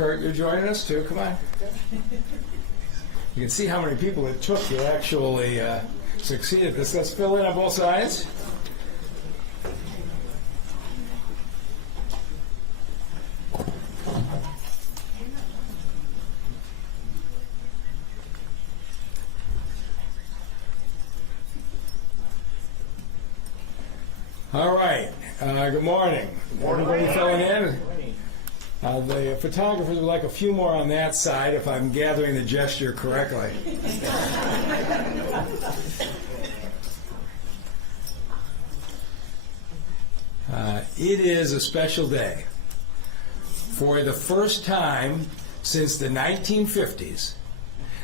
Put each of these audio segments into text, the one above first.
Kurt, you're joining us too. Come on. You can see how many people it took to actually succeed at this. Let's fill in on both sides. All right. Good morning. Everybody filling in? The photographers would like a few more on that side, if I'm gathering the gesture correctly. It is a special day. For the first time since the 1950s,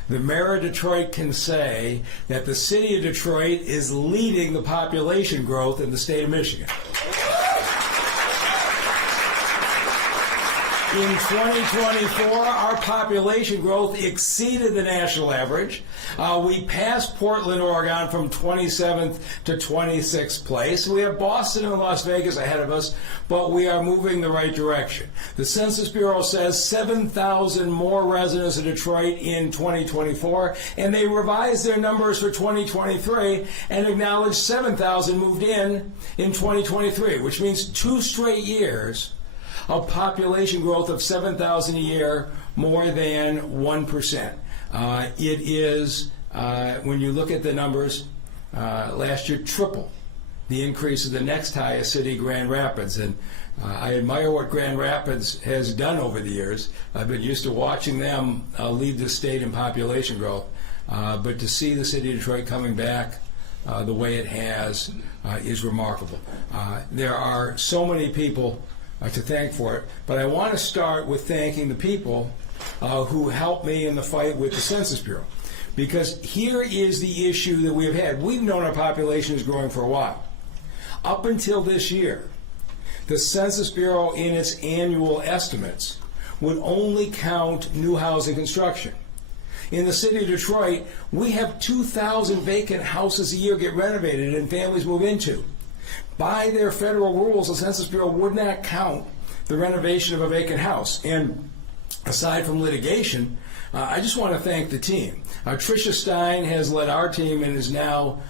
the mayor of Detroit can say that the city of Detroit is leading the population growth in the state of Michigan. In 2024, our population growth exceeded the national average. We passed Portland, Oregon from 27th to 26th place. We have Boston and Las Vegas ahead of us, but we are moving the right direction. The Census Bureau says 7,000 more residents of Detroit in 2024, and they revised their numbers for 2023 and acknowledged 7,000 moved in 2023, which means 2 straight years of population growth of 7,000 a year, more than 1%. It is, when you look at the numbers, last year triple the increase of the next highest city, Grand Rapids. And I admire what Grand Rapids has done over the years. I've been used to watching them lead the state in population growth. But to see the city of Detroit coming back the way it has is remarkable. There are so many people to thank for it, but I want to start with thanking the people who helped me in the fight with the Census Bureau, because here is the issue that we've had. We've known our population is growing for a while. Up until this year, the Census Bureau in its annual estimates would only count new housing construction. In the city of Detroit, we have 2,000 vacant houses a year get renovated and families move into. By their federal rules, the Census Bureau would not count the renovation of a vacant house. And aside from litigation, I just want to thank the team. Trisha Stein has led our team and is now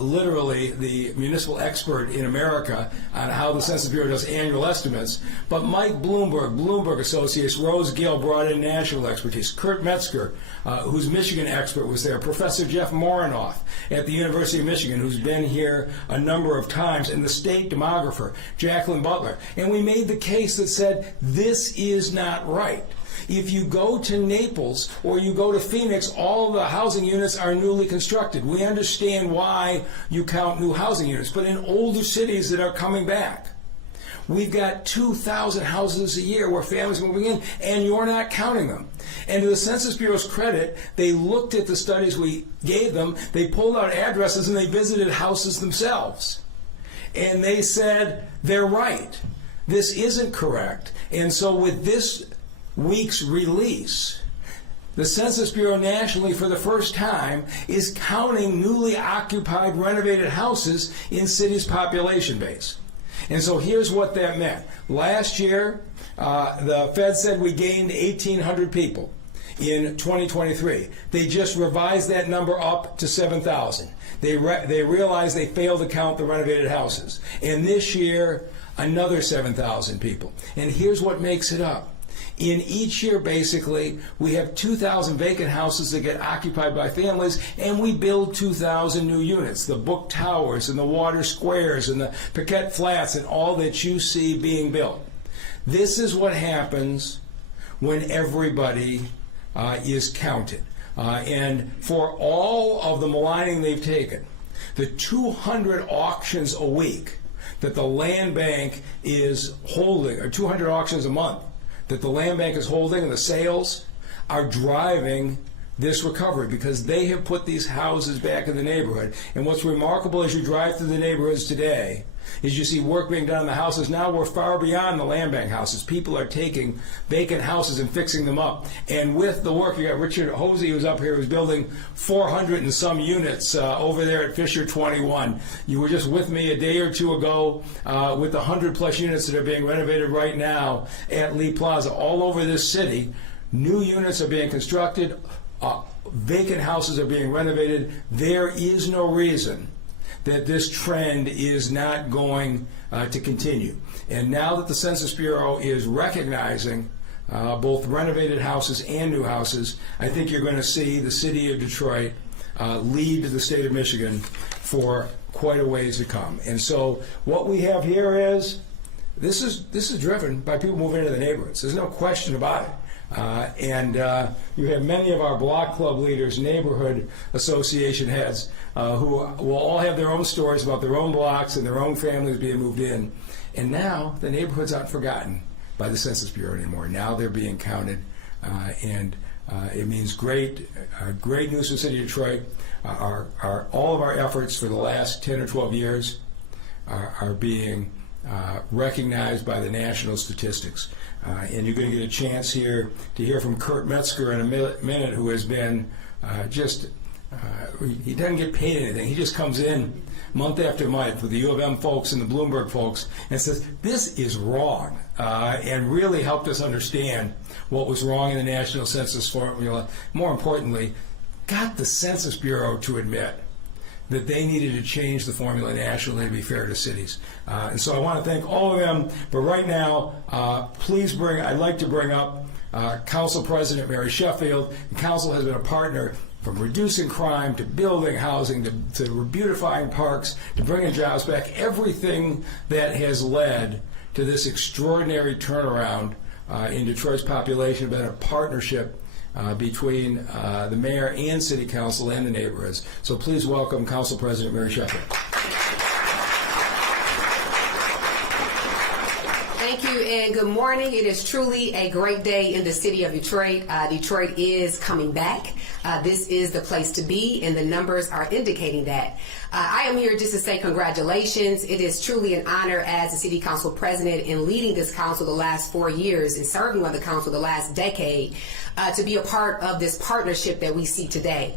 literally the municipal expert in America on how the Census Bureau does annual estimates. But Mike Bloomberg Associates, Rose Gill brought in national expertise. Kurt Metzger, who's Michigan expert, was there. Professor Jeff Morinoff at the University of Michigan, who's been here a number of times, and the state demographer, Jacqueline Butler. And we made the case that said, this is not right. If you go to Naples or you go to Phoenix, all the housing units are newly constructed. We understand why you count new housing units, but in older cities that are coming back, we've got 2,000 houses a year where families are moving in, and you're not counting them. And to the Census Bureau's credit, they looked at the studies we gave them, they pulled out addresses, and they visited houses themselves. And they said, they're right. This isn't correct. And so with this week's release, the Census Bureau nationally, for the first time, is counting newly occupied, renovated houses in cities' population base. And so here's what that meant. Last year, the Fed said we gained 1,800 people in 2023. They just revised that number up to 7,000. They realized they failed to count the renovated houses. And this year, another 7,000 people. And here's what makes it up. In each year, basically, we have 2,000 vacant houses that get occupied by families, and we build 2,000 new units, the Book Towers and the Water Squares and the Paquette Flats and all that you see being built. This is what happens when everybody is counted. And for all of the maligning they've taken, the 200 auctions a week that the land bank is holding, or 200 auctions a month, that the land bank is holding, and the sales are driving this recovery because they have put these houses back in the neighborhood. And what's remarkable as you drive through the neighborhoods today As you see work being done on the houses, now we're far beyond the land bank houses. People are taking vacant houses and fixing them up. And with the work, you got Richard Hosy, who's up here, who's building 400 and some units over there at Fisher 21. You were just with me a day or two ago with the 100-plus units that are being renovated right now at Lee Plaza all over this city. New units are being constructed. Vacant houses are being renovated. There is no reason that this trend is not going to continue. And now that the Census Bureau is recognizing both renovated houses and new houses, I think you're going to see the city of Detroit lead the state of Michigan for quite a ways to come. And so what we have here is, this is driven by people moving into the neighborhoods. There's no question about it. And you have many of our block club leaders, neighborhood association heads, who will all have their own stories about their own blocks and their own families being moved in. And now the neighborhoods aren't forgotten by the Census Bureau anymore. Now they're being counted, and it means great news for the city of Detroit. All of our efforts for the last 10 or 12 years are being recognized by the national statistics. And you're going to get a chance here to hear from Kurt Metzger in a minute, who has been he doesn't get paid anything. He just comes in month after month with the U of M folks and the Bloomberg folks and says, this is wrong, and really helped us understand what was wrong in the national census formula. More importantly, got the Census Bureau to admit that they needed to change the formula nationally to be fair to cities. And so I want to thank all of them. But right now, I'd like to bring up Council President Mary Sheffield. The council has been a partner from reducing crime to building housing to beautifying parks to bringing jobs back, everything that has led to this extraordinary turnaround in Detroit's population, been a partnership between the mayor and city council and the neighborhoods. So please welcome Council President Mary Sheffield. Thank you and good morning. It is truly a great day in the city of Detroit. Detroit is coming back. This is the place to be, and the numbers are indicating that. I am here just to say congratulations. It is truly an honor as the city council president in leading this council the last 4 years and serving on the council the last decade to be a part of this partnership that we see today.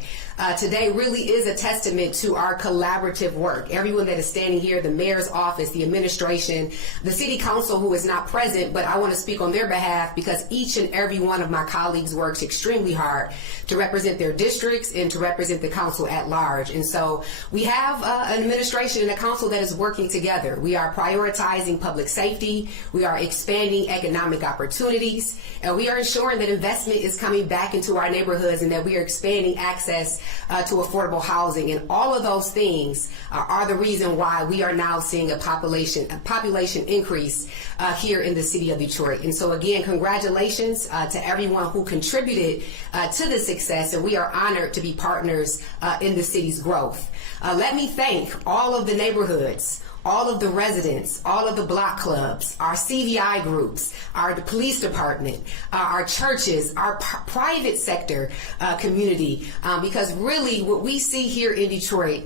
Today really is a testament to our collaborative work. Everyone that is standing here, the mayor's office, the administration, the city council who is not present, but I want to speak on their behalf because each and every one of my colleagues works extremely hard to represent their districts and to represent the council at large. And so we have an administration and a council that is working together. We are prioritizing public safety, we are expanding economic opportunities, and we are ensuring that investment is coming back into our neighborhoods and that we are expanding access to affordable housing. And all of those things are the reason why we are now seeing a population increase here in the city of Detroit. And so again, congratulations to everyone who contributed to the success, and we are honored to be partners in the city's growth. Let me thank all of the neighborhoods, all of the residents, all of the block clubs, our CVI groups, our police department, our churches, our private sector community, because really what we see here in Detroit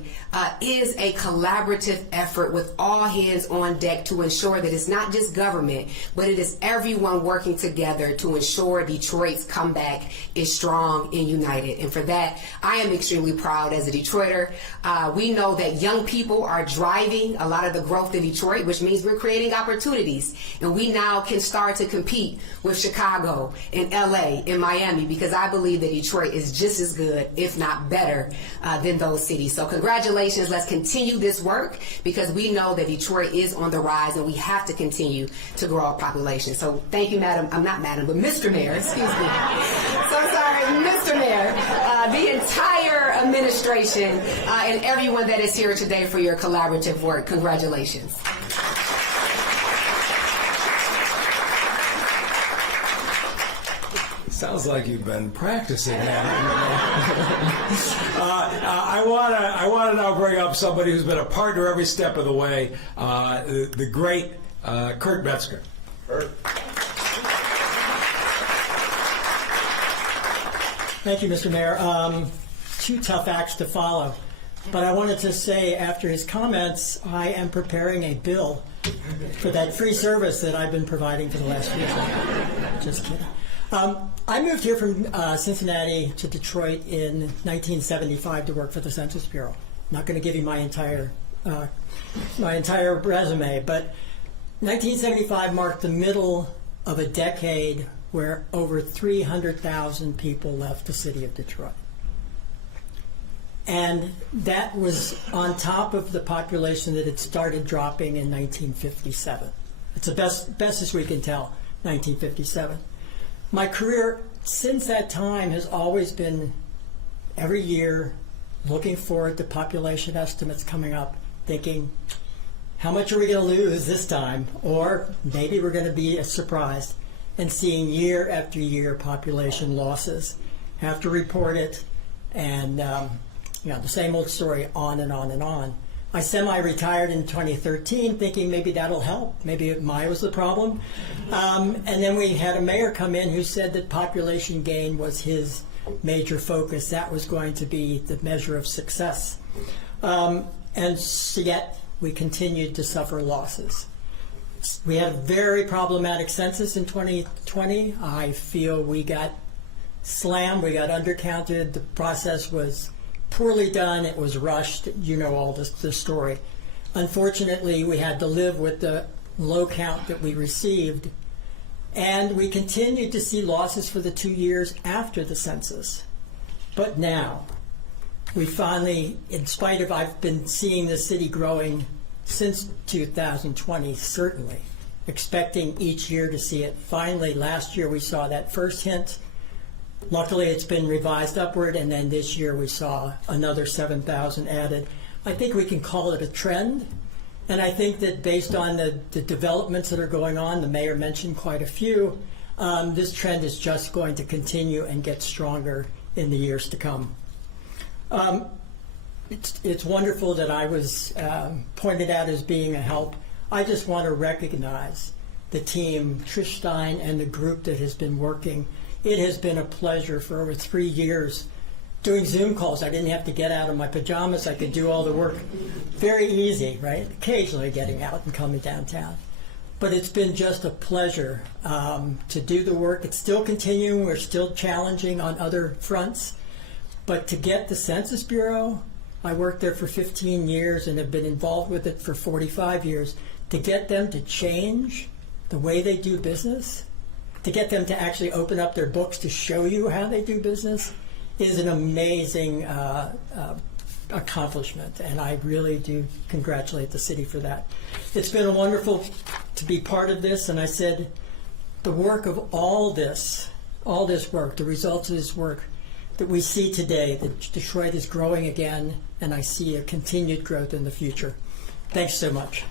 is a collaborative effort with all hands on deck to ensure that it's not just government, but it is everyone working together to ensure Detroit's comeback is strong and united. And for that, I am extremely proud as a Detroiter. We know that young people are driving a lot of the growth in Detroit, which means we're creating opportunities. And we now can start to compete with Chicago and LA and Miami, because I believe that Detroit is just as good, if not better, than those cities. So congratulations. Let's continue this work because we know that Detroit is on the rise and we have to continue to grow our population. So thank you, Madam. I'm not Madam, but Mr. Mayor, excuse me. So sorry, Mr. Mayor, the entire administration and everyone that is here today for your collaborative work. Congratulations. Sounds like you've been practicing that. I want to now bring up somebody who's been a partner every step of the way, the great Kurt Metzger. Kurt. Thank you, Mr. Mayor. Two tough acts to follow. But I wanted to say, after his comments, I am preparing a bill for that free service that I've been providing for the last few years. Just kidding. I moved here from Cincinnati to Detroit in 1975 to work for the Census Bureau. I'm not going to give you my entire resume, but 1975 marked the middle of a decade where over 300,000 people left the city of Detroit. And that was on top of the population that had started dropping in 1957. It's the best as we can tell, 1957. My career since that time has always been every year looking forward to population estimates coming up, thinking, how much are we going to lose this time? Or maybe we're going to be surprised, and seeing year after year population losses. Have to report it, and the same old story on and on and on. I semi-retired in 2013 thinking maybe that'll help. Maybe Mayo was the problem. And then we had a mayor come in who said that population gain was his major focus. That was going to be the measure of success. And yet we continued to suffer losses. We had a very problematic census in 2020. I feel we got slammed, we got undercounted. The process was poorly done, it was rushed. You know all the story. Unfortunately, we had to live with the low count that we received, and we continued to see losses for the 2 years after the census. But now, we finally, in spite of I've been seeing the city growing since 2020, certainly, expecting each year to see it. Finally, last year we saw that first hint. Luckily, it's been revised upward, and then this year we saw another 7,000 added. I think we can call it a trend, and I think that based on the developments that are going on, the mayor mentioned quite a few, this trend is just going to continue and get stronger in the years to come. It's wonderful that I was pointed out as being a help. I just want to recognize the team, Trish Stein, and the group that has been working. It has been a pleasure for over 3 years doing Zoom calls. I didn't have to get out of my pajamas. I could do all the work. Very easy, right? Occasionally getting out and coming downtown. But it's been just a pleasure to do the work. It's still continuing. We're still challenging on other fronts. But to get the Census Bureau, I worked there for 15 years and have been involved with it for 45 years. To get them to change the way they do business, to get them to actually open up their books to show you how they do business is an amazing accomplishment, and I really do congratulate the city for that. It's been wonderful to be part of this, and I said the work of all this work, the results of this work that we see today, that Detroit is growing again, and I see a continued growth in the future. Thanks so much.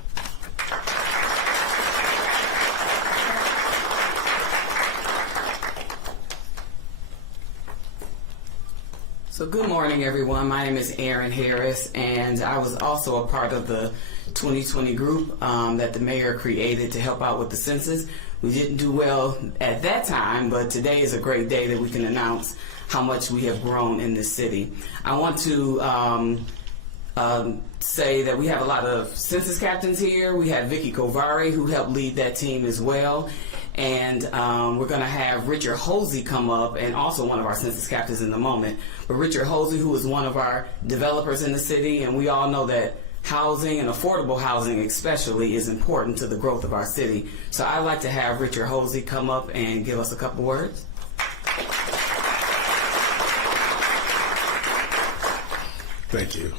So good morning, everyone. My name is Erin Harris, and I was also a part of the 2020 group that the mayor created to help out with the census. We didn't do well at that time, but today is a great day that we can announce how much we have grown in this city. I want to say that we have a lot of census captains here. We have Vicky Kovari, who helped lead that team as well. And we're going to have Richard Hosy come up, and also one of our census captains in a moment. But Richard Hosy, who is one of our developers in the city, and we all know that housing and affordable housing especially is important to the growth of our city. So I'd like to have Richard Hosy come up and give us a couple words. Thank you.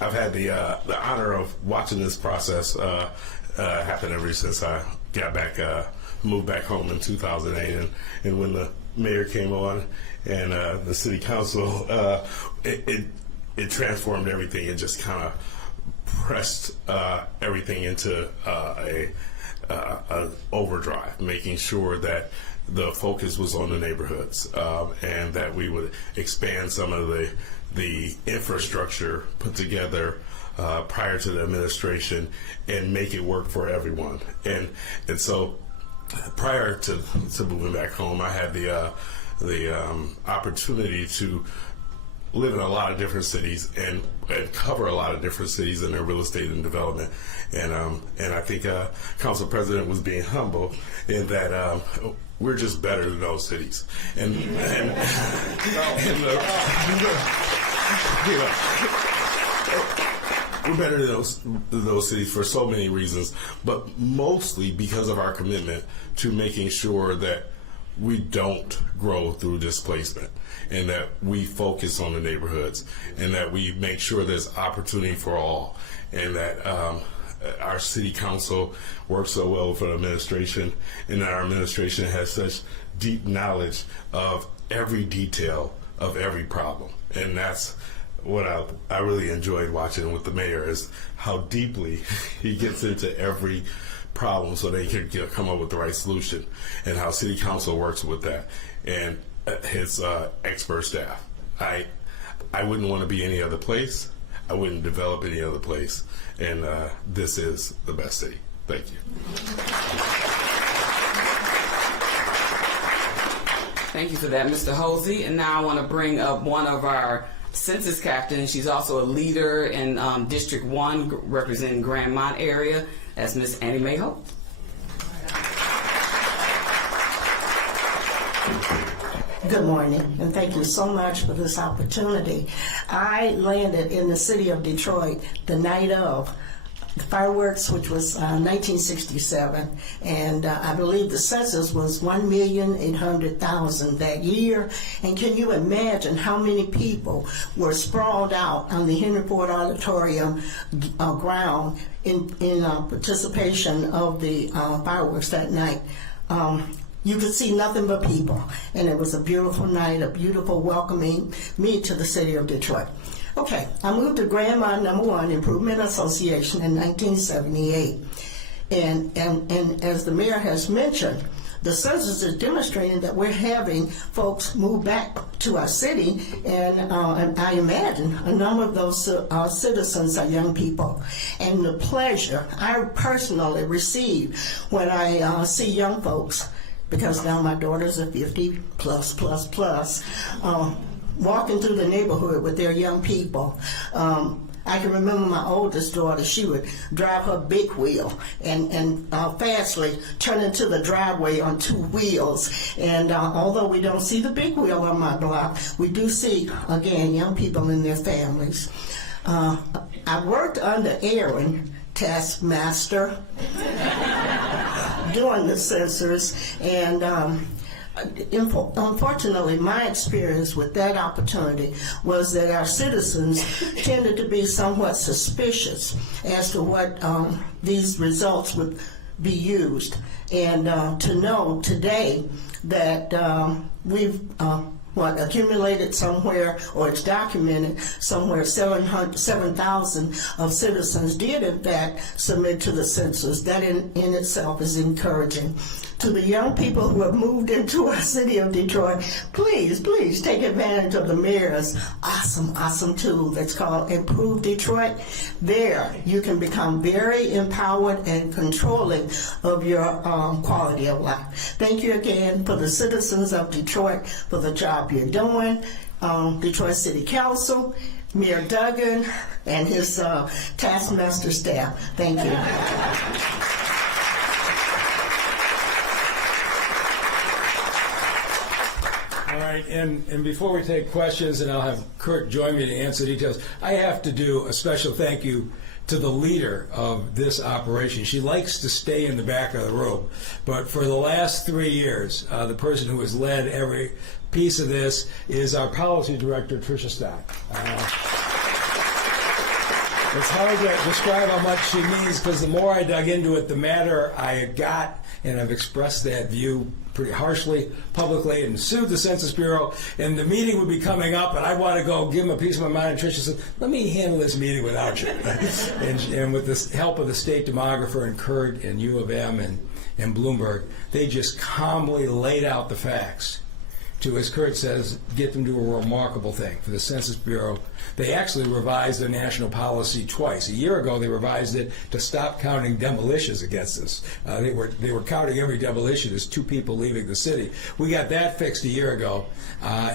I've had the honor of watching this process happen ever since I got back, moved back home in 2008, and when the mayor came on and the city council, it transformed everything and just kind of pressed everything into a overdrive, making sure that the focus was on the neighborhoods and that we would expand some of the infrastructure put together prior to the administration and make it work for everyone. And so prior to moving back home, I had the opportunity to live in a lot of different cities and cover a lot of different cities in their real estate and development. And I think Council President was being humble in that we're just better than those cities. And you know, we're better than those cities for so many reasons, but mostly because of our commitment to making sure that we don't grow through displacement, and that we focus on the neighborhoods, and that we make sure there's opportunity for all, and that our city council works so well with our administration, and that our administration has such deep knowledge of every detail of every problem. And that's what I really enjoyed watching with the mayor, is how deeply he gets into every problem so they can come up with the right solution, and how city council works with that, and his expert staff. I wouldn't want to be any other place. I wouldn't develop any other place, and this is the best city. Thank you. Thank you for that, Mr. Hosy. And now I want to bring up one of our census captains. She's also a leader in District 1, representing Grandmont area. That's Miss Annie Mayo. Good morning, and thank you so much for this opportunity. I landed in the city of Detroit the night of the fireworks, which was 1967, and I believe the census was 1,800,000 that year. And can you imagine how many people were sprawled out on the Henry Ford Auditorium ground in participation of the fireworks that night? You could see nothing but people, and it was a beautiful night, a beautiful welcoming me to the city of Detroit. Okay, I moved to Grandmont No. 1 Improvement Association in 1978, and as the mayor has mentioned, the census is demonstrating that we're having folks move back to our city, and I imagine a number of those citizens are young people. And the pleasure I personally receive when I see young folks, because now my daughters are 50 plus, walking through the neighborhood with their young people. I can remember my oldest daughter, she would drive her big wheel and fastly turn into the driveway on two wheels. And although we don't see the big wheel on my block, we do see, again, young people and their families. I worked under Aaron, taskmaster, doing the census, and unfortunately, my experience with that opportunity was that our citizens tended to be somewhat suspicious as to what these results would be used. And to know today that we've accumulated somewhere, or it's documented somewhere, 7,000 of citizens did in fact submit to the census. That in itself is encouraging. To the young people who have moved into our city of Detroit, please take advantage of the mayor's awesome tool that's called Improve Detroit. There, you can become very empowered and controlling of your quality of life. Thank you again for the citizens of Detroit for the job you're doing. Detroit City Council, Mayor Duggan, and his taskmaster staff. Thank you. All right, and before we take questions, and I'll have Kurt join me to answer details, I have to do a special thank you to the leader of this operation. She likes to stay in the back of the room, but for the last 3 years, the person who has led every piece of this is our policy director, Trisha Stock. It's hard to describe how much she means, because the more I dug into it, the madder I got, and I've expressed that view pretty harshly, publicly, and sued the Census Bureau. And the meeting would be coming up, and I want to go give him a piece of my mind. And Trisha said, "Let me handle this meeting without you." and with the help of the state demographer and Kurt and U of M and Bloomberg, they just calmly laid out the facts. to, as Kurt says, get them to do a remarkable thing. For the Census Bureau, they actually revised their national policy twice. A year ago, they revised it to stop counting demolitions against us. They were counting every demolition as 2 people leaving the city. We got that fixed a year ago.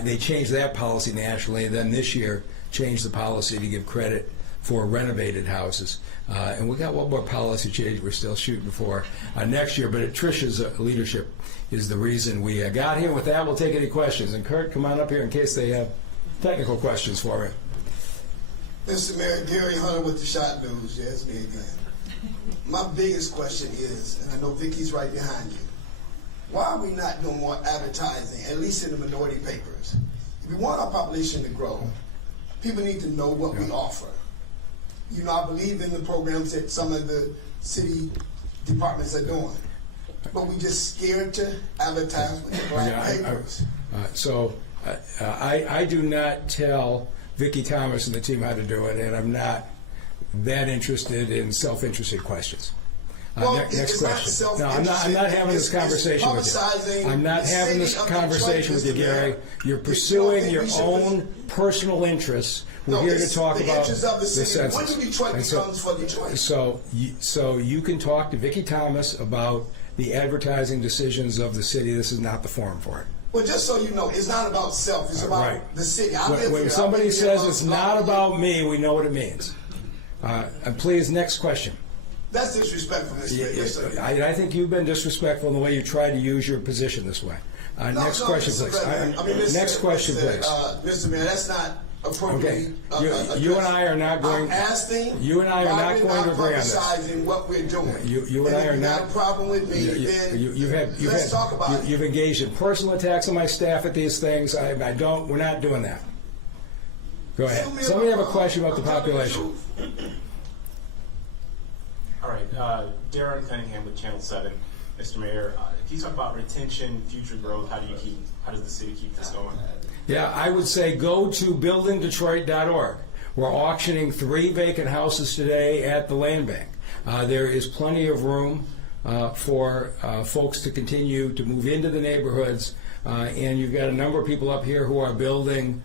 They changed that policy nationally, and then this year changed the policy to give credit for renovated houses. And we got one more policy change we're still shooting for next year, but Trisha's leadership is the reason we got here. With that, we'll take any questions. And Kurt, come on up here in case they have technical questions for me. Mr. Mayor, Gary Hunter with the Shot News. Yes, me again. My biggest question is, and I know Vicky's right behind you, why are we not doing more advertising, at least in the minority papers? If we want our population to grow, people need to know what we offer. You know, I believe in the programs that some of the city departments are doing, but we just scared to advertise with the black papers. I do not tell Vicky Thomas and the team how to do it, and I'm not that interested in self-interested questions. Well, next it's not question. No, I'm not self-interested. having this conversation with you. I'm not having this conversation with you, Gary. You're pursuing your own personal interests. We're here to talk about the census. When Detroit becomes for Detroit. So you can talk to Vicky Thomas about the advertising decisions of the city. This is not the forum for it. Well, just so you know, it's not about self. It's about the city. When somebody says it's not about me, we know what it means. And please, next question. That's disrespectful, Mr. Mayor. Yes, sir. I think you've been disrespectful in the way you tried to use your position this way. Next question, please. Next question, please. Mr. Mayor, that's not appropriate. Okay. You and I are not going. I'm asking. You and I are not going to agree on this. What we're doing. You and I are not. If you got a problem with me, let's talk about it. You've engaged in personal attacks on my staff at these things. I don't. We're not doing that. Go ahead. Somebody have a question about the population. All right, Darren Cunningham with Channel 7. Mr. Mayor, can you talk about retention, future growth? How does the city keep this going? Yeah, I would say go to buildingdetroit.org. We're auctioning 3 vacant houses today at the land bank. There is plenty of room for folks to continue to move into the neighborhoods, and you've got a number of people up here who are building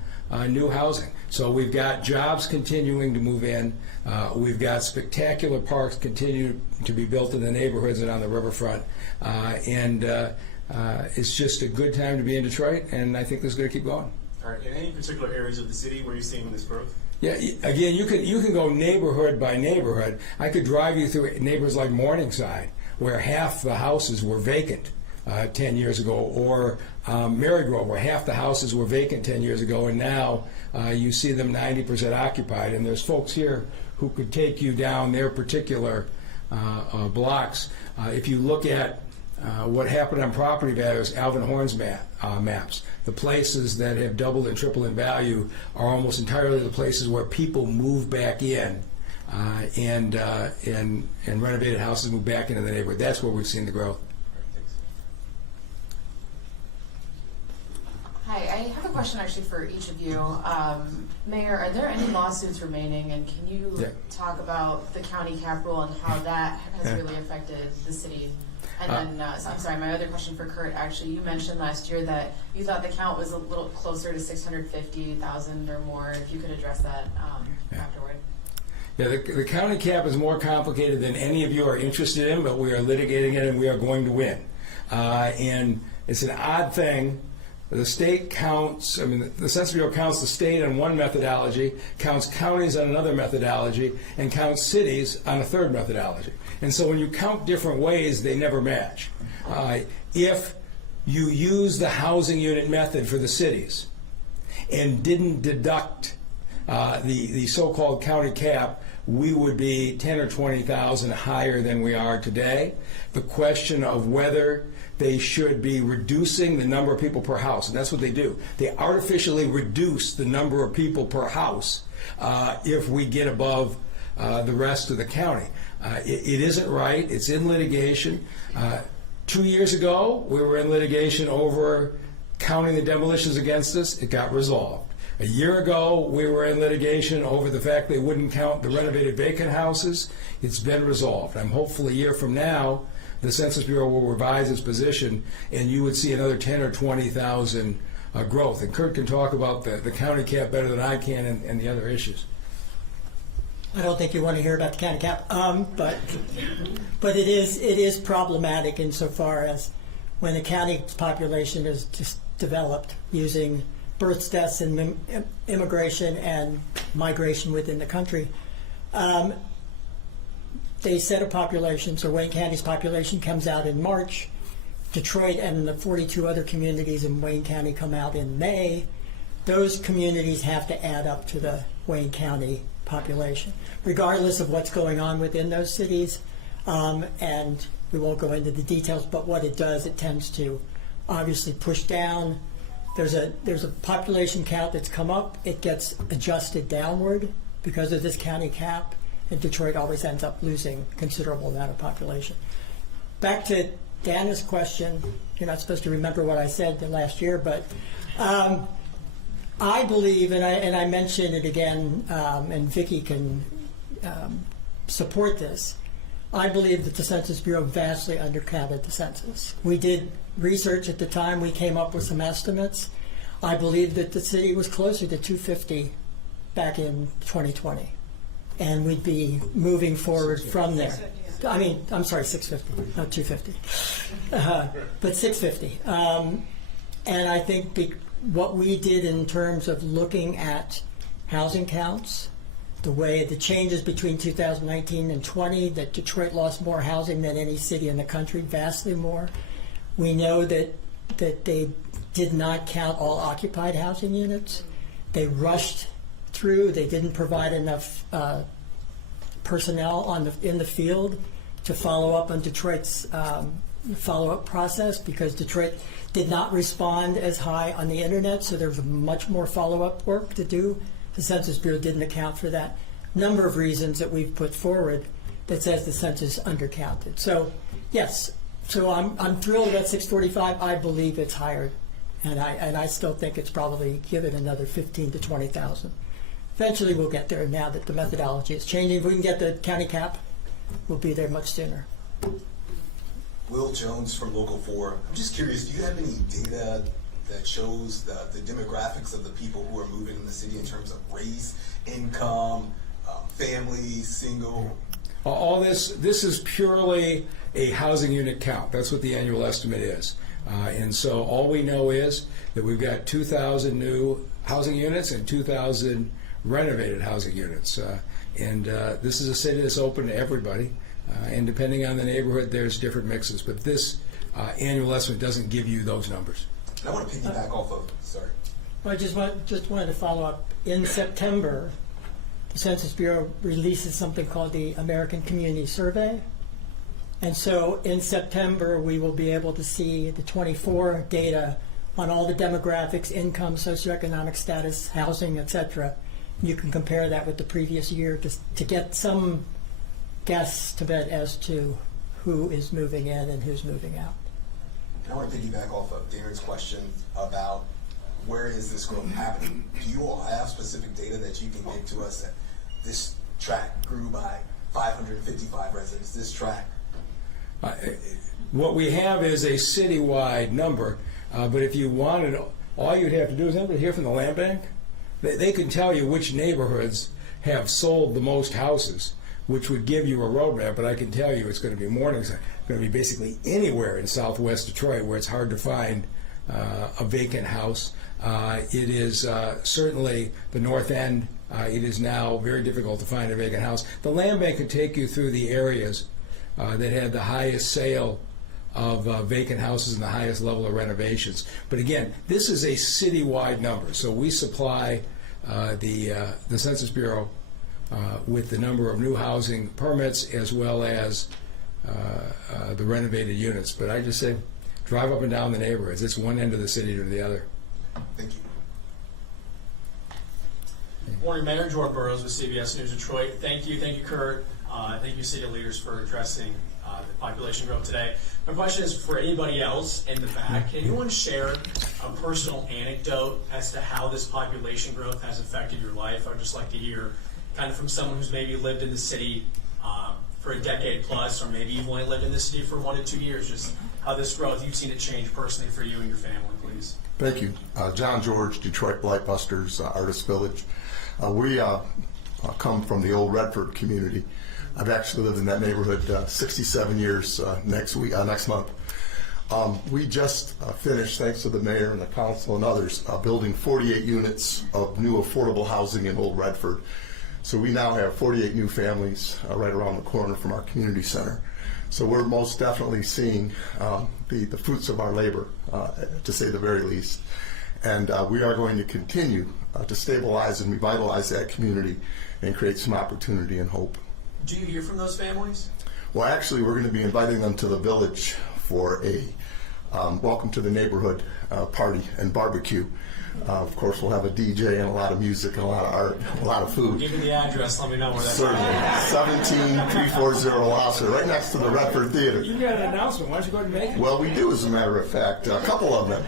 new housing. So we've got jobs continuing to move in. We've got spectacular parks continue to be built in the neighborhoods and on the riverfront. It's just a good time to be in Detroit, and I think this is going to keep going. All right. In any particular areas of the city where you're seeing this growth? Yeah. Again, you can go neighborhood by neighborhood. I could drive you through neighborhoods like Morningside, where half the houses were vacant 10 years ago, or Marygrove, where half the houses were vacant 10 years ago, and now you see them 90% occupied. And there's folks here who could take you down their particular blocks. If you look at what happened on property values, Alvin Horn's maps, the places that have doubled and tripled in value are almost entirely the places where people move back in and renovated houses move back into the neighborhood. That's where we've seen the growth. Hi, I have a question actually for each of you. Mayor, are there any lawsuits remaining, and can you talk about the county cap rule and how that has really affected the city? And then, I'm sorry, my other question for Kurt, actually, you mentioned last year that you thought the count was a little closer to 650,000 or more. If you could address that afterward. Yeah, the county cap is more complicated than any of you are interested in, but we are litigating it and we are going to win. And it's an odd thing. The state counts, the Census Bureau counts the state on one methodology, counts counties on another methodology, and counts cities on a third methodology. And so when you count different ways, they never match. If you use the housing unit method for the cities and didn't deduct the so-called county cap, we would be 10 or 20,000 higher than we are today. The question of whether they should be reducing the number of people per house, and that's what they do. They artificially reduce the number of people per house if we get above the rest of the county. It isn't right. It's in litigation. 2 years ago, we were in litigation over counting the demolitions against us. It got resolved. A year ago, we were in litigation over the fact they wouldn't count the renovated vacant houses. It's been resolved. I'm hopeful a year from now, the Census Bureau will revise its position, and you would see another 10 or 20,000 growth. And Kurt can talk about the county cap better than I can and the other issues. I don't think you want to hear about the county cap, but it is problematic insofar as when the county's population is just developed using births, deaths, and immigration and migration within the country. They set a population, so Wayne County's population comes out in March. Detroit and the 42 other communities in Wayne County come out in May. Those communities have to add up to the Wayne County population, regardless of what's going on within those cities. And we won't go into the details, but what it does, it tends to obviously push down. There's a population count that's come up. It gets adjusted downward because of this county cap, and Detroit always ends up losing a considerable amount of population. Back to Dana's question, you're not supposed to remember what I said the last year, but I believe, and I mentioned it again, and Vicki can support this, I believe that the Census Bureau vastly undercounted the census. We did research at the time. We came up with some estimates. I believe that the city was closer to 250 back in 2020, and we'd be moving forward from there. I mean, I'm sorry, 650, not 250, but 650. And I think what we did in terms of looking at housing counts, the changes between 2019 and 20, that Detroit lost more housing than any city in the country, vastly more. We know that they did not count all occupied housing units. They rushed through. They didn't provide enough personnel in the field to follow up on Detroit's follow-up process, because Detroit did not respond as high on the internet, so there was much more follow-up work to do. The Census Bureau didn't account for that. Number of reasons that we've put forward that says the census undercounted. So yes, so I'm thrilled at 645. I believe it's higher, and I still think it's probably give it another 15 to 20,000. Eventually we'll get there. Now that the methodology is changing, if we can get the county cap, we'll be there much sooner. Will Jones from Local 4. I'm just curious, do you have any data that shows the demographics of the people who are moving in the city in terms of race, income, family, single? All this is purely a housing unit count. That's what the annual estimate is. And so all we know is that we've got 2,000 new housing units and 2,000 renovated housing units. And this is a city that's open to everybody. And depending on the neighborhood, there's different mixes. But this annual estimate doesn't give you those numbers. I want to piggyback off of, sorry. Well, I just wanted to follow up. In September, the Census Bureau releases something called the American Community Survey. And so in September, we will be able to see the 24 data on all the demographics, income, socioeconomic status, housing, etc. You can compare that with the previous year to get some guesstimate as to who is moving in and who's moving out. And I want to piggyback off of Darren's question about where is this growth happening. Do you all have specific data that you can give to us that this tract grew by 555 residents, this tract? What we have is a citywide number, but if you wanted, all you'd have to do is anybody hear from the land bank? They can tell you which neighborhoods have sold the most houses, which would give you a roadmap, but I can tell you it's going to be Morningside. It's going to be basically anywhere in southwest Detroit where it's hard to find a vacant house. It is certainly the north end. It is now very difficult to find a vacant house. The land bank could take you through the areas that had the highest sale of vacant houses and the highest level of renovations. But again, this is a citywide number, so we supply the Census Bureau with the number of new housing permits as well as the renovated units. But I just say, drive up and down the neighborhoods. It's one end of the city to the other. Thank you. Morning, Mayor. George Burrows with CBS News Detroit. Thank you, Kurt. Thank you, city leaders, for addressing the population growth today. My question is for anybody else in the back. Can anyone share a personal anecdote as to how this population growth has affected your life? I would just like to hear kind of from someone who's maybe lived in the city for a decade plus, or maybe you've only lived in the city for 1 to 2 years, just how this growth, you've seen it change personally for you and your family, please. Thank you. John George, Detroit Blightbusters, Artist Village. We come from the old Redford community. I've actually lived in that neighborhood 67 years next month. We just finished, thanks to the mayor and the council and others, building 48 units of new affordable housing in Old Redford. So we now have 48 new families right around the corner from our community center. So we're most definitely seeing the fruits of our labor, to say the very least. And we are going to continue to stabilize and revitalize that community and create some opportunity and hope. Do you hear from those families? Well, actually, we're going to be inviting them to the village for a welcome to the neighborhood party and barbecue. Of course, we'll have a DJ and a lot of music and a lot of art, a lot of food. Give me the address. Let me know where that's Certainly. 17340 Lasser, right next to the Redford Theater. You got an announcement. Why don't you go ahead and make it? Well, we do, as a matter of fact. A couple of them.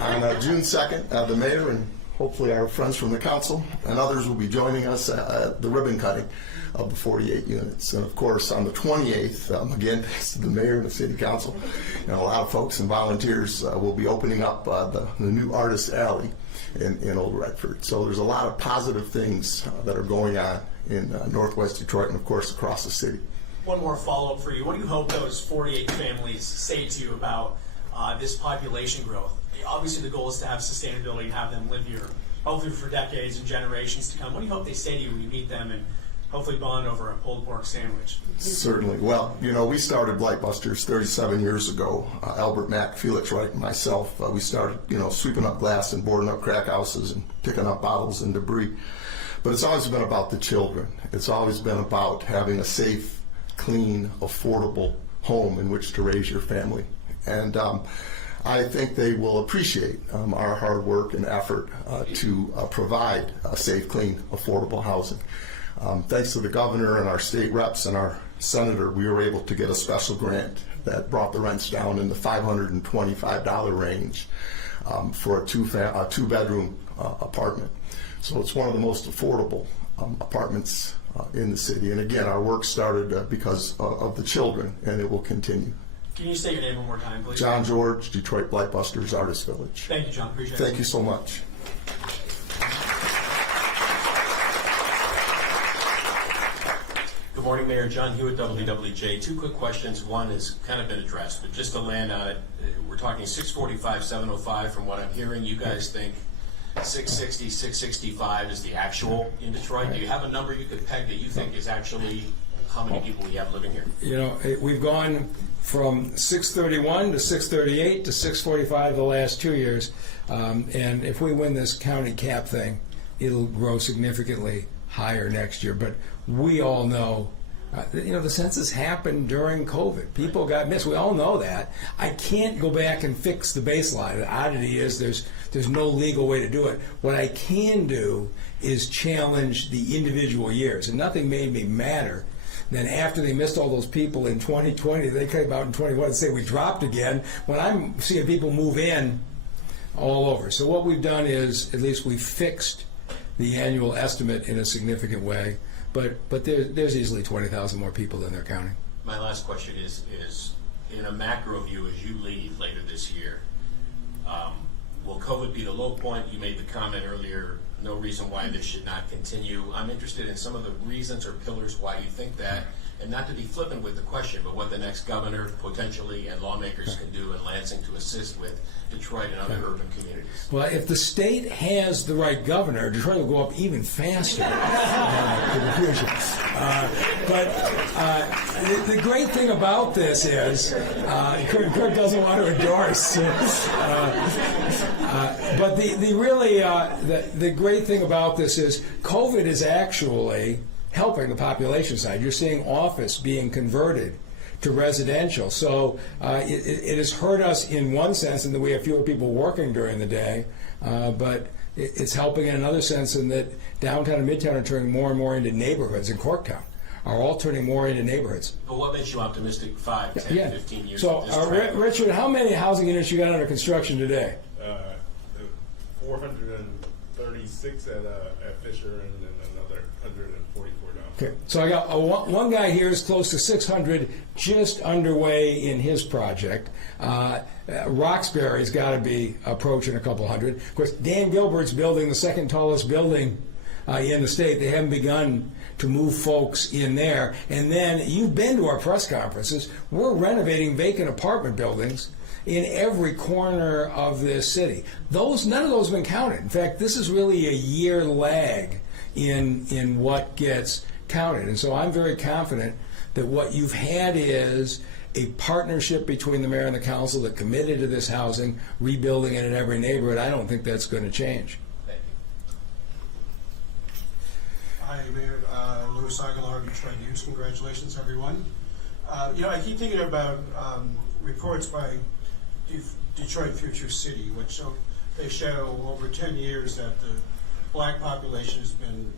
On June 2nd, the mayor and hopefully our friends from the council and others will be joining us at the ribbon cutting of the 48 units. And of course, on the 28th, again, thanks to the mayor and the city council, and a lot of folks and volunteers, will be opening up the new Artist Alley in Old Redford. So there's a lot of positive things that are going on in Northwest Detroit and, of course, across the city. One more follow-up for you. What do you hope those 48 families say to you about this population growth? Obviously, the goal is to have sustainability and have them live here, hopefully for decades and generations to come. What do you hope they say to you when you meet them and hopefully bond over a pulled pork sandwich? Certainly. Well, we started Blightbusters 37 years ago. Albert Mack, Felix Wright, and myself, we started, sweeping up glass and boarding up crack houses and picking up bottles and debris. But it's always been about the children. It's always been about having a safe, clean, affordable home in which to raise your family. And I think they will appreciate our hard work and effort to provide safe, clean, affordable housing. Thanks to the governor and our state reps and our senator, we were able to get a special grant that brought the rents down in the $525 range for a two-bedroom apartment. So it's one of the most affordable apartments in the city. And again, our work started because of the children, and it will continue. Can you say your name one more time, please? John George, Detroit Blightbusters, Artist Village. Thank you, John. Appreciate it. Thank you so much. Good morning, Mayor. John Hewitt, WWJ. Two quick questions. One has kind of been addressed, but just to land on it, we're talking 645, 705 from what I'm hearing. You guys think 660, 665 is the actual in Detroit? Do you have a number you could peg that you think is actually how many people we have living here? We've gone from 631 to 638 to 645 the last 2 years. And if we win this county cap thing, it'll grow significantly higher next year. But we all know, the census happened during COVID. People got missed. We all know that. I can't go back and fix the baseline. The oddity is there's no legal way to do it. What I can do is challenge the individual years. And nothing made me madder than after they missed all those people in 2020, they came out in 21 and say we dropped again, when I'm seeing people move in all over. So what we've done is, at least we've fixed the annual estimate in a significant way, but there's easily 20,000 more people than they're counting. My last question is in a macro view, as you leave later this year, will COVID be the low point? You made the comment earlier, no reason why this should not continue. I'm interested in some of the reasons or pillars why you think that, and not to be flippant with the question, but what the next governor potentially and lawmakers can do in Lansing to assist with Detroit and other urban communities. Well, if the state has the right governor, Detroit will go up even faster in the future. But the great thing about this is, Kurt doesn't want to endorse, but the great thing about this is COVID is actually helping the population side. You're seeing office being converted to residential. So it has hurt us in one sense in that we have fewer people working during the day, but it's helping in another sense in that downtown and midtown are turning more and more into neighborhoods, and Corktown are all turning more into neighborhoods. But what makes you optimistic 5, 10, 15 years? So Richard, how many housing units you got under construction today? 436 at Fisher, and then another 144 down Okay, so I got one guy here is close to 600 just underway in his project. Roxbury's got to be approaching a couple hundred. Of course, Dan Gilbert's building the second tallest building in the state. They haven't begun to move folks in there. And then you've been to our press conferences. We're renovating vacant apartment buildings in every corner of this city. None of those have been counted. In fact, this is really a year lag in what gets counted. And so I'm very confident that what you've had is a partnership between the mayor and the council that committed to this housing, rebuilding it in every neighborhood. I don't think that's going to change. Thank you. Hi, Mayor. Louis Aguilar, Detroit News. Congratulations, everyone. I keep thinking about reports by Detroit Future City, which they show over 10 years that the black population has been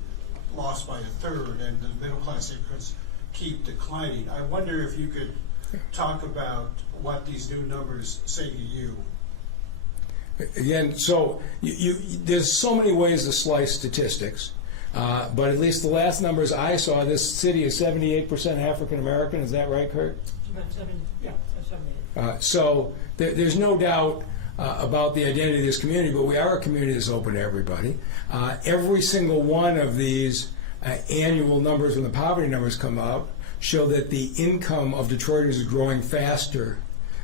lost by a third, and the middle class incomes keep declining. I wonder if you could talk about what these new numbers say to you. Again, so there's so many ways to slice statistics, but at least the last numbers I saw, this city is 78% African American. Is that right, Kurt? About 78. So there's no doubt about the identity of this community, but we are a community that's open to everybody. Every single one of these annual numbers, when the poverty numbers come out, show that the income of Detroiters is growing faster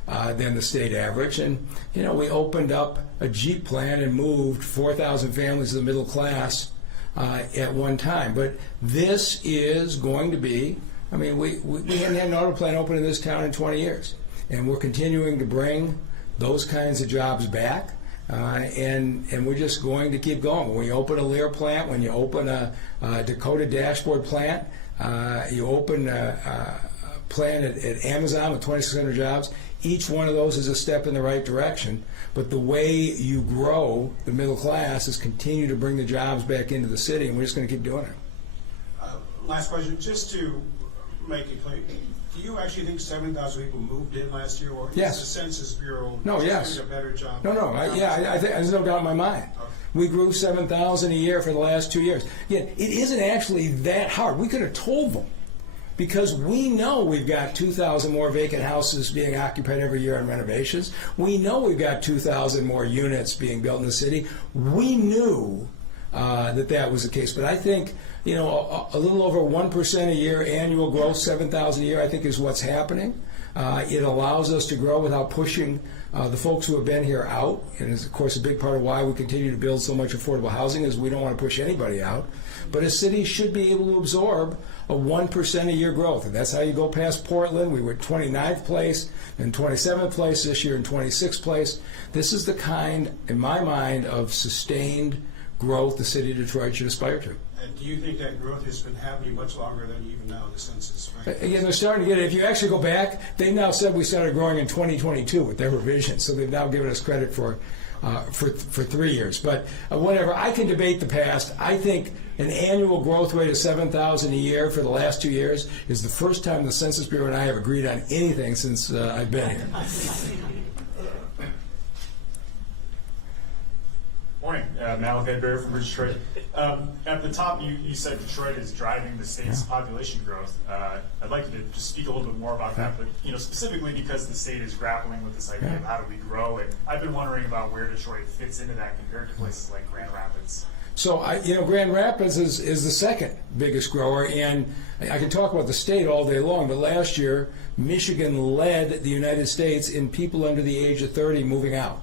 than the state average. And, we opened up a Jeep plant and moved 4,000 families to the middle class at one time. But this is going to be, we hadn't had an auto plant open in this town in 20 years. And we're continuing to bring those kinds of jobs back. And we're just going to keep going. When you open a Lear plant, when you open a Dakota dashboard plant, you open a plant at Amazon with 2,600 jobs, each one of those is a step in the right direction. But the way you grow the middle class is continue to bring the jobs back into the city, and we're just going to keep doing it. Last question, just to make it clear, do you actually think 7,000 people moved in last year, or Yes. is the Census Bureau Yes. doing a better job? No. I think there's no doubt in my mind. Okay. We grew 7,000 a year for the last 2 years. Again, it isn't actually that hard. We could have told them, because we know we've got 2,000 more vacant houses being occupied every year on renovations. We know we've got 2,000 more units being built in the city. We knew that was the case. But I think, a little over 1% a year annual growth, 7,000 a year, I think is what's happening. It allows us to grow without pushing the folks who have been here out. And it's, of course, a big part of why we continue to build so much affordable housing is we don't want to push anybody out. But a city should be able to absorb a 1% a year growth. And that's how you go past Portland. We were 29th place and 27th place this year and 26th place. This is the kind, in my mind, of sustained growth the city of Detroit should aspire to. And do you think that growth has been happening much longer than even now the census? Right? Again, they're starting to get it. If you actually go back, they now said we started growing in 2022 with their revision. So they've now given us credit for 3 years. But whatever, I can debate the past. I think an annual growth rate of 7,000 a year for the last 2 years is the first time the Census Bureau and I have agreed on anything since I've been here. Morning, Malachi Bear from Detroit. At the top, you said Detroit is driving the state's population growth. I'd like you to just speak a little bit more about that, but specifically because the state is grappling with this idea of how do we grow, and I've been wondering about where Detroit fits into that compared to places like Grand Rapids. So, Grand Rapids is the second biggest grower, and I can talk about the state all day long, but last year, Michigan led the United States in people under the age of 30 moving out.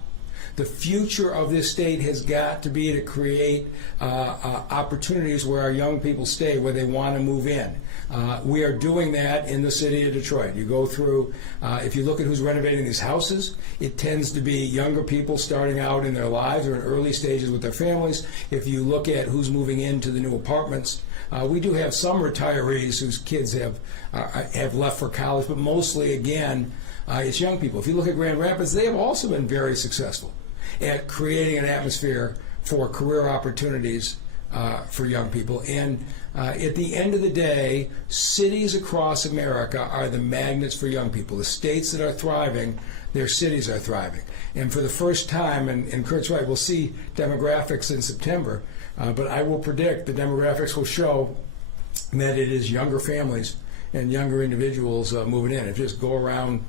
The future of this state has got to be to create opportunities where our young people stay, where they want to move in. We are doing that in the city of Detroit. You go through, if you look at who's renovating these houses, it tends to be younger people starting out in their lives or in early stages with their families. If you look at who's moving into the new apartments, we do have some retirees whose kids have left for college, but mostly, again, it's young people. If you look at Grand Rapids, they have also been very successful at creating an atmosphere for career opportunities for young people. And at the end of the day, cities across America are the magnets for young people. The states that are thriving, their cities are thriving. And for the first time, and Kurt's right, we'll see demographics in September, but I will predict the demographics will show that it is younger families and younger individuals moving in. If you just go around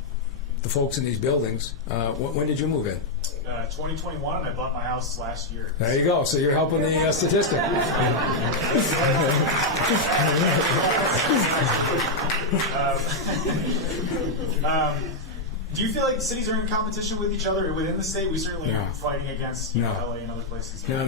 the folks in these buildings, when did you move in? 2021, and I bought my house last year. There you go. So you're helping the statistic. Do you feel like cities are in competition with each other within the state? We certainly No. are fighting against No. LA and other places. No.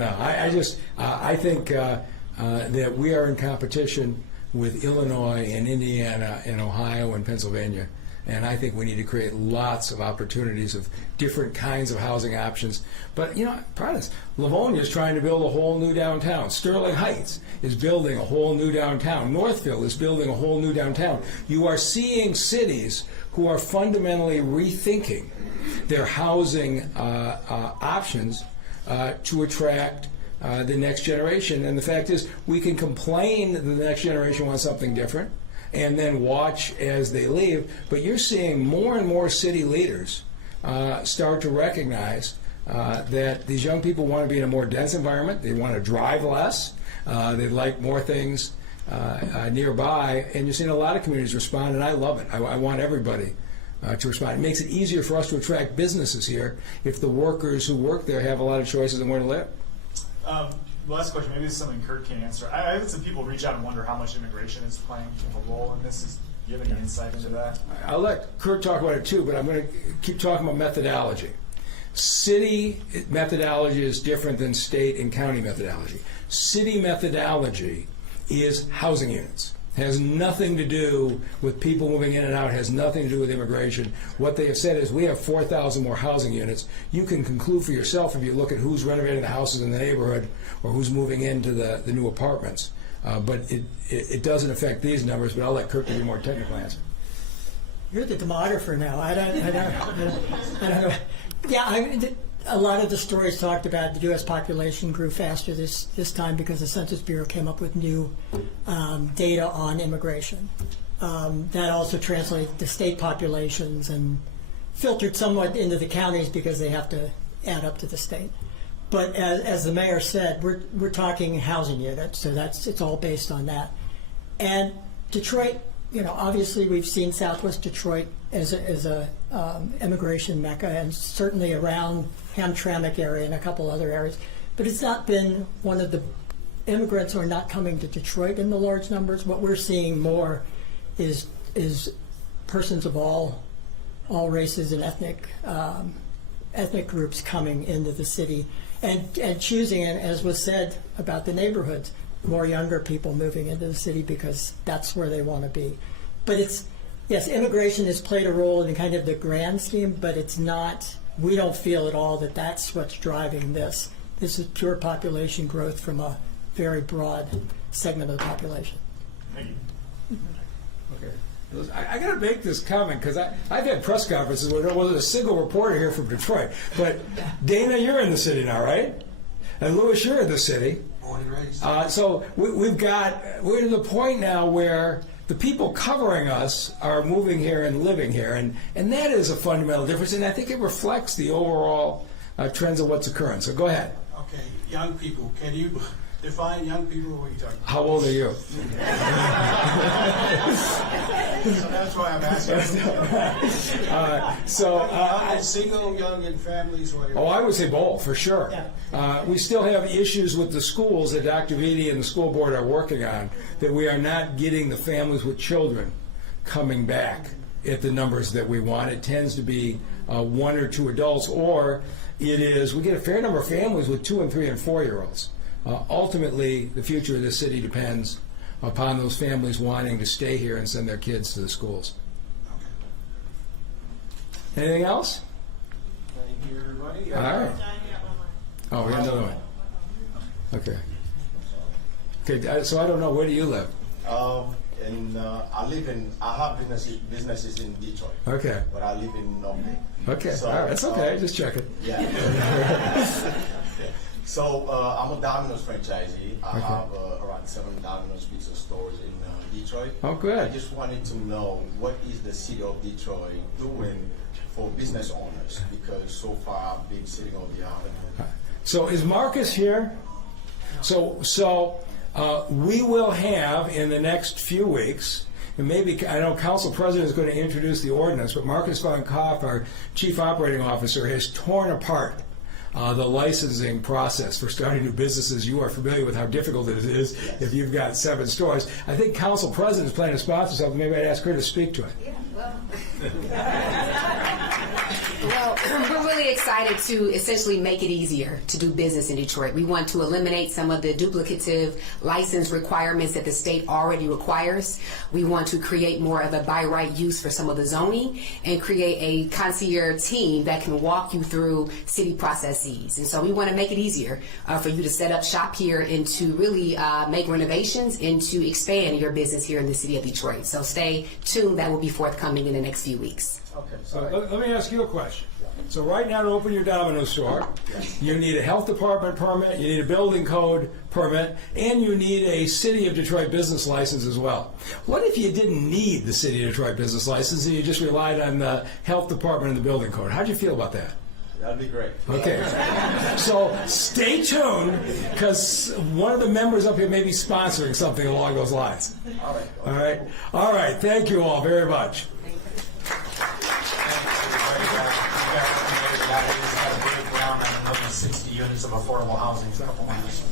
I think that we are in competition with Illinois and Indiana and Ohio and Pennsylvania. And I think we need to create lots of opportunities of different kinds of housing options. But, part of this, Livonia is trying to build a whole new downtown. Sterling Heights is building a whole new downtown. Northville is building a whole new downtown. You are seeing cities who are fundamentally rethinking their housing options to attract the next generation. And the fact is, we can complain that the next generation wants something different and then watch as they leave. But you're seeing more and more city leaders start to recognize that these young people want to be in a more dense environment. They want to drive less. They'd like more things nearby. And you're seeing a lot of communities respond, and I love it. I want everybody to respond. It makes it easier for us to attract businesses here if the workers who work there have a lot of choices on where to live. Last question, maybe this is something Kurt can answer. I've had some people reach out and wonder how much immigration is playing a role in this. Do you have any insight into that? I'll let Kurt talk about it too, but I'm going to keep talking about methodology. City methodology is different than state and county methodology. City methodology is housing units. Has nothing to do with people moving in and out, has nothing to do with immigration. What they have said is we have 4,000 more housing units. You can conclude for yourself if you look at who's renovating the houses in the neighborhood or who's moving into the new apartments. But it doesn't affect these numbers, but I'll let Kirk give you a more technical answer. You're the demographer now. I don't know. Yeah, a lot of the stories talked about the U.S. population grew faster this time because the Census Bureau came up with new data on immigration. That also translated to state populations and filtered somewhat into the counties because they have to add up to the state. But as the mayor said, we're talking housing units, so it's all based on that. And Detroit, obviously we've seen Southwest Detroit as a immigration mecca, and certainly around Hamtramck area and a couple other areas. But it's not been one of the immigrants who are not coming to Detroit in the large numbers. What we're seeing more is persons of all races and ethnic groups coming into the city and choosing, and as was said about the neighborhoods, more younger people moving into the city because that's where they want to be. But yes, immigration has played a role in kind of the grand scheme, but it's not, we don't feel at all that that's what's driving this. This is pure population growth from a very broad segment of the population. Thank you. Okay. I got to make this comment because I've had press conferences where there wasn't a single reporter here from Detroit. But Dana, you're in the city now, right? And Louis, you're in the city. Born and raised. So we're to the point now where the people covering us are moving here and living here, and that is a fundamental difference, and I think it reflects the overall trends of what's occurring. So go ahead. Okay, young people. Can you define young people? What are you talking about? How old are you? So that's why I'm asking. Young and single, young in families, whatever. I would say both, for sure. We still have issues with the schools that Dr. Vitti and the school board are working on, that we are not getting the families with children coming back at the numbers that we want. It tends to be 1 or 2 adults, or it is, we get a fair number of families with 2 and 3 and 4-year-olds. Ultimately, the future of this city depends upon those families wanting to stay here and send their kids to the schools. Anything else? Thank you, everybody. All right. Oh, we got another one. Okay. Okay. So I don't know. Where do you live? I have businesses in Detroit. Okay. But I live in North Bay. Okay. So, all right. That's okay. Just checking. Yeah. So I'm a Domino's franchisee. I Okay. have around 7 Domino's pizza stores in Detroit. Oh, good. I just wanted to know, what is the city of Detroit doing for business owners? Because so far I've been sitting on the avenue. So is Marcus here? So We will have in the next few weeks, and maybe I know Council President is going to introduce the ordinance, but Marcus von Kopp, our Chief Operating Officer, has torn apart the licensing process for starting new businesses. You are familiar with how difficult it is if you've got 7 stores. I think Council President is planning to sponsor something. Maybe I'd ask her to speak to it. Well, we're really excited to essentially make it easier to do business in Detroit. We want to eliminate some of the duplicative license requirements that the state already requires. We want to create more of a by right use for some of the zoning and create a concierge team that can walk you through city processes. And so we want to make it easier for you to set up shop here and to really make renovations and to expand your business here in the city of Detroit. So stay tuned. That will be forthcoming in the next few weeks. Okay, So let me ask you a question. So right now to open your Domino's store, you need a health department permit, you need a building code permit, and you need a City of Detroit business license as well. What if you didn't need the City of Detroit business license and you just relied on the health department and the building code? How'd you feel about that? That'd be great. Okay. So stay tuned, because one of the members up here may be sponsoring something along those lines. All right. All right. All right. Thank you all very much. Got to break ground on another 60 units of affordable housing in a couple months.